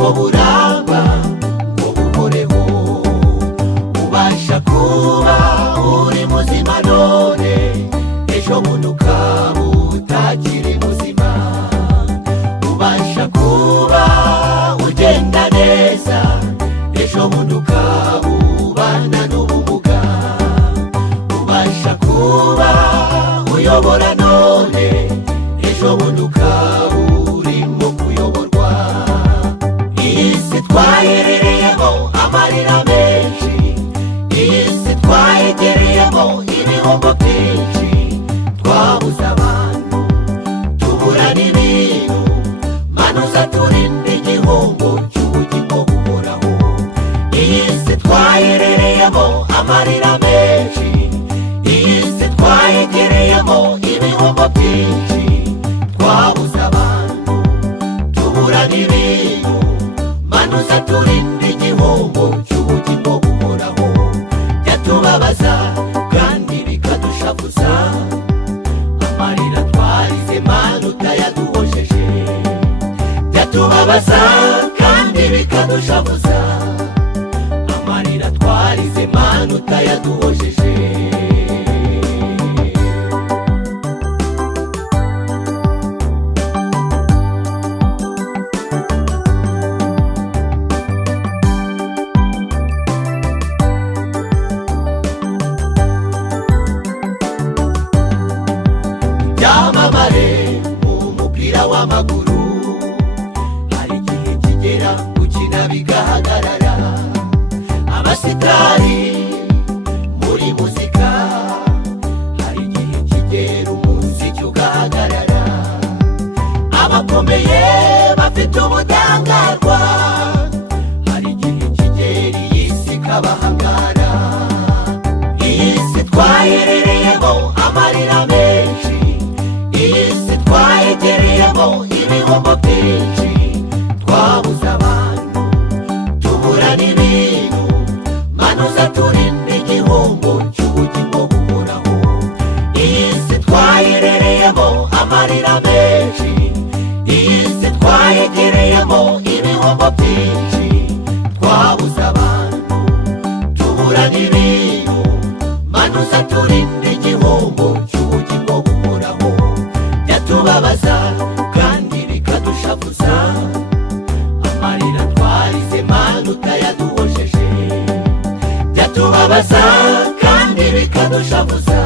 ntabwo buramba ngo buhoreho. Ubasha kuba uri muzima none, ejo bundi ukaba utakiri muzima. Ubasha kuba ugenda neza, ejo bundi ukaba ubana n'ubumuga. Ubasha kuba uyobora none, ejo bundi ukaba urimo kuyoborwa. Iyi si twaherereyemo amarira menshi, iyi si twayegereyemo ibihombo byinshi. Twabuze abantu, tubura n'ibintu, Mana uzaturinde igihombo cy'ubugingo buhoraho. Iyi si twaherereyemo amarira menshi, iyi si twayegereyemo ibihombo byinshi. Twabuze abantu, tubura n'ibintu, Mana uzaturinde igihombo cy'ubugingo buhoraho. Byatubabaza kandi bikadushavuza, amarira twarize Mana utayaduhojeje. Byatubabaza kandi bikadushavuza, amarira twarize Mana utayaduhojeje. Byamamare mu mupira w'amaguru, hari igihe kigera gukina bigahagarara. Abasitari muri muzika, hari igihe kigera umuziki ugahagarara. Abakomeye bafite ubudahangarwa, hari igihe kigera iyi si ikabahangara. Iyi si twaherereyemo amarira menshi, iyi si twayegereyemo ibihombo byinshi. Twabuze abantu, tubura n'ibintu, Mana uzaturinde igihombo cy'ubugingo buhoraho. Iyi si twaherereyemo amarira menshi, iyi si twayegereyemo ibihombo byinshi. Twabuze abantu, tubura n'ibintu, Mana uzaturinde igihombo cy'ubugingo buhoraho. Byatubabaza kandi bikadushavuza, amarira twarize Mana utayaduhojeje. Byatubabaza kandi bikadushavuza,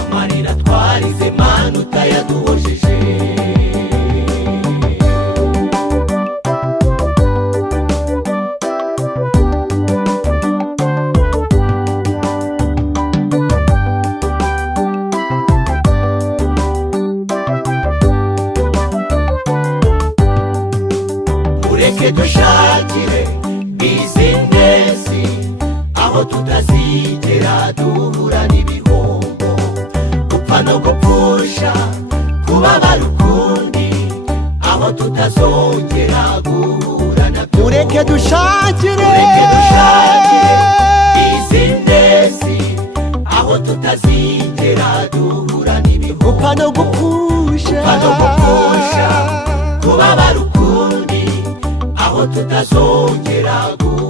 amarira twarize Mana utayaduhojeje. Mureke dushakire bizinesi, aho tutazigera duhura n'ibihombo. Gupfa no gupfusha, kubabara ukundi, aho tutazongera guhura nabyo. Mureke dushakire bizinesi, aho tutazigera duhura n'ibihombo. gupfa no gupfusha, kubabara ukundi, aho tutazongera guhura